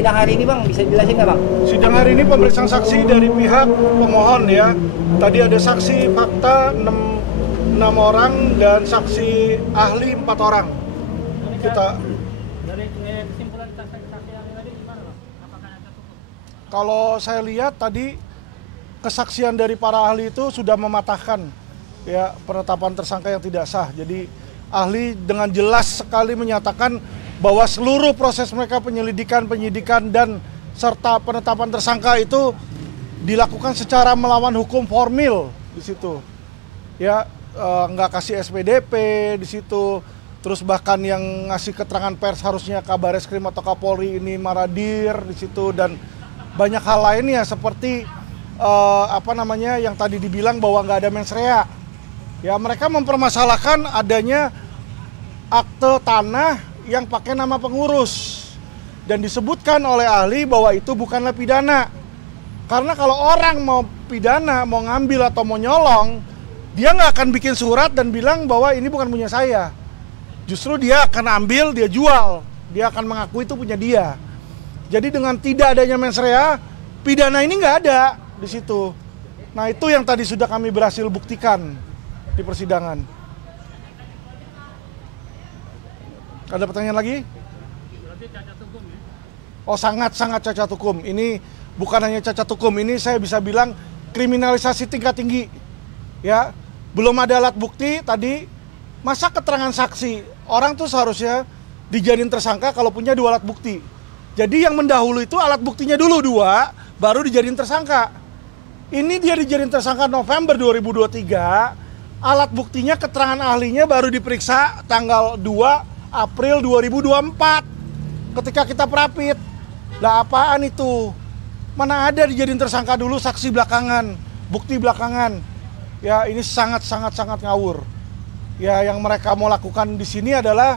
sidang hari ini Bang, bisa dijelasin nggak Bang? Sidang hari ini pemeriksaan saksi dari pihak pemohon ya. Tadi ada saksi fakta 6 orang dan saksi ahli 4 orang. Kita dari kesimpulan saksi ahli tadi gimana Bang? Apakah ada cukup? kalau saya lihat tadi kesaksian dari para ahli itu sudah mematahkan ya penetapan tersangka yang tidak sah. Jadi ahli dengan jelas sekali menyatakan bahwa seluruh proses mereka penyidikan dan serta penetapan tersangka itu dilakukan secara melawan hukum formil di situ. Ya nggak kasih SPDP di situ. Terus bahkan yang ngasih keterangan pers harusnya Kabareskrim atau Kapolri ini maradir di situ, dan banyak hal lainnya seperti yang tadi dibilang bahwa nggak ada mens rea. Ya mereka mempermasalahkan adanya akte tanah yang pakai nama pengurus dan disebutkan oleh ahli bahwa itu bukanlah pidana. Karena kalau orang mau pidana, mau ngambil atau mau nyolong, dia nggak akan bikin surat dan bilang bahwa ini bukan punya saya. Justru dia akan ambil, dia jual, dia akan mengaku itu punya dia. Jadi dengan tidak adanya mens rea, pidana ini nggak ada di situ. Nah itu yang tadi sudah kami berhasil buktikan di persidangan. Ada pertanyaan lagi? Berarti cacat hukum ya? Oh sangat cacat hukum. Ini bukan hanya cacat hukum, ini saya bisa bilang kriminalisasi tingkat tinggi. Ya, belum ada alat bukti tadi. Masa keterangan saksi, orang tuh seharusnya dijadiin tersangka kalau punya 2 alat bukti. Jadi yang mendahulu itu alat buktinya dulu 2, baru dijadiin tersangka. Ini dia dijadiin tersangka November 2023, alat buktinya keterangan ahlinya baru diperiksa tanggal 2 April 2024 ketika kita perapit. Lah apaan itu? Mana ada dijadiin tersangka dulu, saksi belakangan, bukti belakangan. Ya ini sangat ngawur. Ya yang mereka mau lakukan di sini adalah,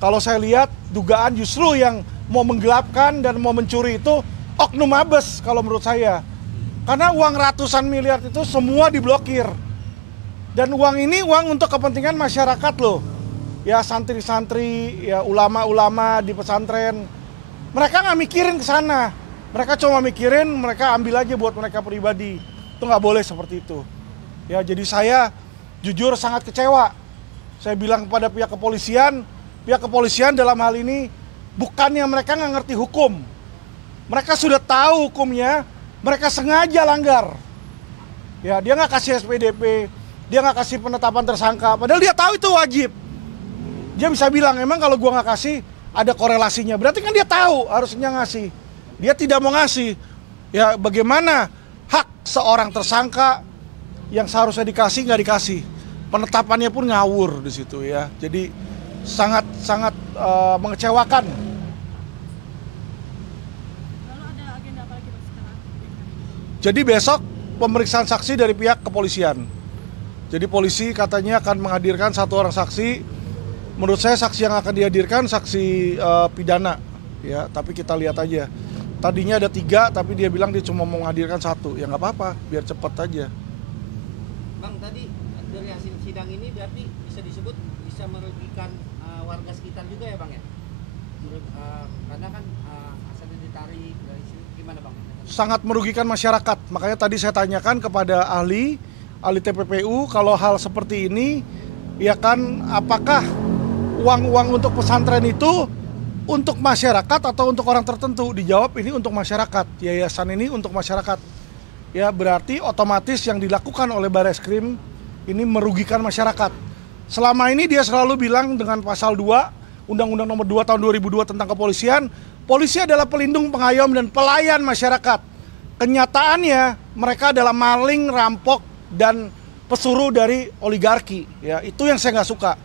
kalau saya lihat dugaan justru yang mau menggelapkan dan mau mencuri itu oknum Mabes kalau menurut saya. Karena uang ratusan miliar itu semua diblokir. Dan uang ini uang untuk kepentingan masyarakat loh. Ya santri-santri, ya ulama-ulama di pesantren. Mereka nggak mikirin ke sana. Mereka cuma mikirin mereka ambil aja buat mereka pribadi. Itu nggak boleh seperti itu. Ya jadi saya jujur sangat kecewa. Saya bilang kepada pihak kepolisian dalam hal ini bukannya mereka nggak ngerti hukum. Mereka sudah tahu hukumnya, mereka sengaja langgar. Ya dia nggak kasih SPDP, dia nggak kasih penetapan tersangka. Padahal dia tahu itu wajib. Dia bisa bilang, emang kalau gua nggak kasih ada korelasinya. Berarti kan dia tahu harusnya ngasih. Dia tidak mau ngasih. Ya bagaimana hak seorang tersangka yang seharusnya dikasih nggak dikasih. Penetapannya pun ngawur di situ ya. Jadi sangat mengecewakan. Lalu ada agenda apa lagi Mas setelah? Jadi besok pemeriksaan saksi dari pihak kepolisian. Jadi polisi katanya akan menghadirkan 1 orang saksi. Menurut saya saksi yang akan dihadirkan saksi pidana, ya. Tapi kita lihat aja. Tadinya ada 3, tapi dia bilang dia cuma mau menghadirkan 1. Ya nggak apa-apa, biar cepat aja. Bang tadi dari hasil sidang ini berarti bisa disebut bisa merugikan warga sekitar juga ya Bang ya? Karena kan asalnya ditarik dari sini, gimana Bang? Sangat merugikan masyarakat. Makanya tadi saya tanyakan kepada ahli TPPU kalau hal seperti ini, ya kan apakah uang-uang untuk pesantren itu untuk masyarakat atau untuk orang tertentu? Dijawab ini untuk masyarakat, yayasan ini untuk masyarakat. Ya berarti otomatis yang dilakukan oleh Bareskrim ini merugikan masyarakat. Selama ini dia selalu bilang dengan pasal 2 Undang-Undang Nomor 2 Tahun 2002 tentang kepolisian, polisi adalah pelindung, pengayom dan pelayan masyarakat. Kenyataannya mereka adalah maling, rampok dan pesuruh dari oligarki. Ya itu yang saya nggak suka.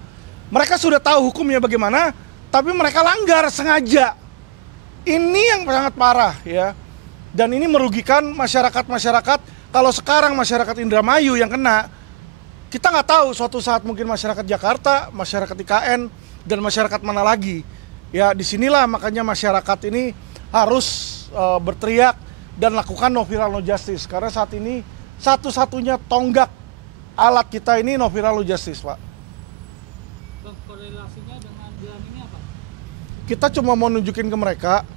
Mereka sudah tahu hukumnya bagaimana, tapi mereka langgar sengaja. Ini yang sangat parah ya. Dan ini merugikan masyarakat. Kalau sekarang masyarakat Indramayu yang kena, kita nggak tahu suatu saat mungkin masyarakat Jakarta, masyarakat IKN, dan masyarakat mana lagi. Ya disinilah makanya masyarakat ini harus berteriak dan lakukan no viral no justice. Karena saat ini satu-satunya tonggak alat kita ini no viral no justice, Pak. Korelasinya dengan jalan ini apa? Kita cuma mau nunjukin ke mereka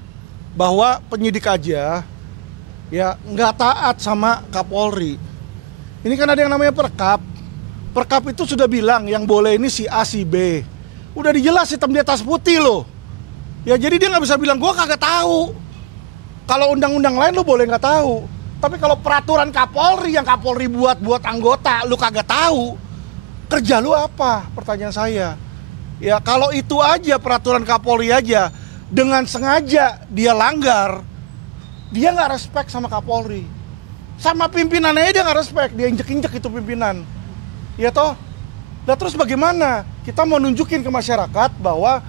bahwa penyidik aja ya nggak taat sama Kapolri. Ini kan ada yang namanya perkap. Perkap itu sudah bilang yang boleh ini si A, si B. Udah dijelas hitam di atas putih loh. Ya jadi dia nggak bisa bilang gua kagak tahu. Kalau undang-undang lain lo boleh nggak tahu. Tapi kalau peraturan Kapolri yang Kapolri buat anggota lu kagak tahu, kerja lu apa? Pertanyaan saya. Ya kalau itu aja peraturan Kapolri aja dengan sengaja dia langgar, dia nggak respect sama Kapolri, sama pimpinannya dia nggak respect, dia injek-injek itu pimpinan, ya toh. Nah terus bagaimana kita mau nunjukin ke masyarakat bahwa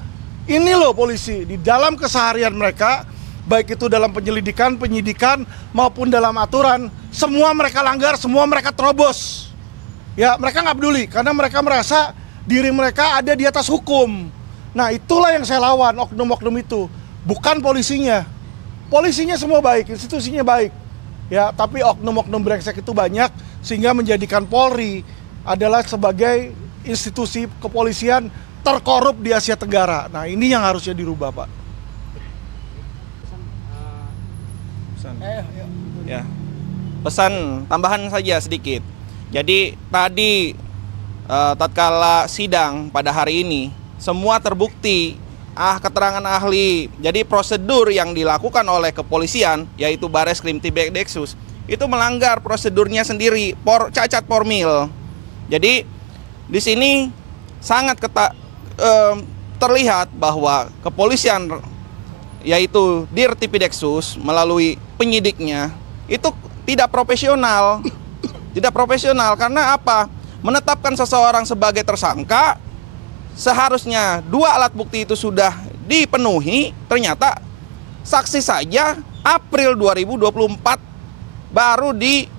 ini loh polisi di dalam keseharian mereka, baik itu dalam penyelidikan, penyidikan maupun dalam aturan, semua mereka langgar, semua mereka terobos. Ya mereka nggak peduli karena mereka merasa diri mereka ada di atas hukum. Nah itulah yang saya lawan, oknum-oknum itu. Bukan polisinya. Polisinya semua baik, institusinya baik. Ya, tapi oknum-oknum brengsek itu banyak sehingga menjadikan Polri adalah sebagai institusi kepolisian terkorup di Asia Tenggara. Nah ini yang harusnya dirubah, Pak. Ya, pesan tambahan saja sedikit. Jadi tadi tatkala sidang pada hari ini semua terbukti keterangan ahli. Jadi prosedur yang dilakukan oleh kepolisian yaitu Bareskrim Tibet-Deksus itu melanggar prosedurnya sendiri, cacat formil. Jadi di sini sangat terlihat bahwa kepolisian yaitu Dir Tibet-Deksus melalui penyidiknya itu tidak profesional. Tidak profesional karena apa? Menetapkan seseorang sebagai tersangka, seharusnya 2 alat bukti itu sudah dipenuhi, ternyata saksi saja April 2024 baru diperiksa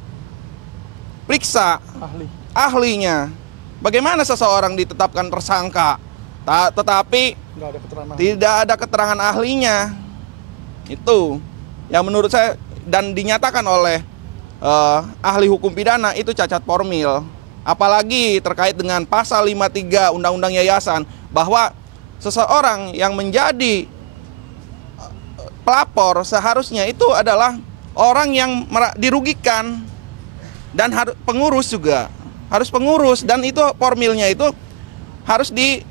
ahlinya. Bagaimana seseorang ditetapkan tersangka, tetapi tidak ada keterangan ahlinya? Itu yang menurut saya dan dinyatakan oleh ahli hukum pidana itu cacat formil. Apalagi terkait dengan pasal 53 Undang-Undang Yayasan bahwa seseorang yang menjadi pelapor seharusnya itu adalah orang yang dirugikan dan pengurus juga harus pengurus, dan itu formilnya itu harus di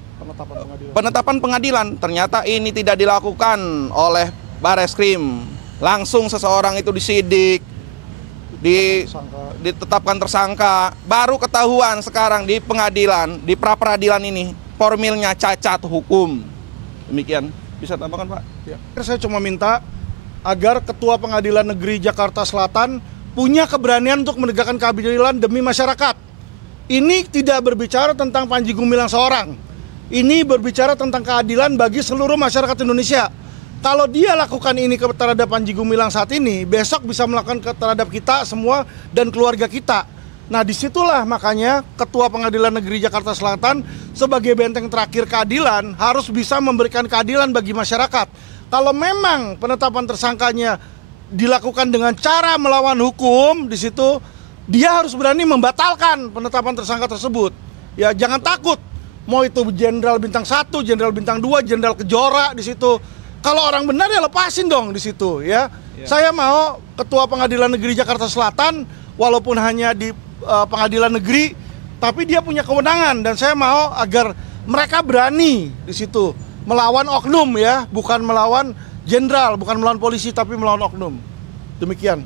penetapan pengadilan. Ternyata ini tidak dilakukan oleh Bareskrim. Langsung seseorang itu disidik, ditetapkan tersangka, baru ketahuan sekarang di pengadilan, di pra-peradilan ini formilnya cacat hukum. Demikian. Bisa tambahkan, Pak? Ya. Saya cuma minta agar Ketua Pengadilan Negeri Jakarta Selatan punya keberanian untuk menegakkan keadilan demi masyarakat. Ini tidak berbicara tentang Panji Gumilang seorang. Ini berbicara tentang keadilan bagi seluruh masyarakat Indonesia. Kalau dia lakukan ini terhadap Panji Gumilang saat ini, besok bisa melakukan terhadap kita semua dan keluarga kita. Nah disitulah makanya Ketua Pengadilan Negeri Jakarta Selatan sebagai benteng terakhir keadilan harus bisa memberikan keadilan bagi masyarakat. Kalau memang penetapan tersangkanya dilakukan dengan cara melawan hukum, di situ dia harus berani membatalkan penetapan tersangka tersebut. Ya jangan takut, mau itu Jenderal Bintang 1, Jenderal Bintang 2, Jenderal Kejora di situ. Kalau orang benar ya lepasin dong di situ ya. Saya mau Ketua Pengadilan Negeri Jakarta Selatan walaupun hanya di pengadilan negeri, tapi dia punya kewenangan dan saya mau agar mereka berani di situ melawan oknum ya, bukan melawan jenderal, bukan melawan polisi tapi melawan oknum. Demikian.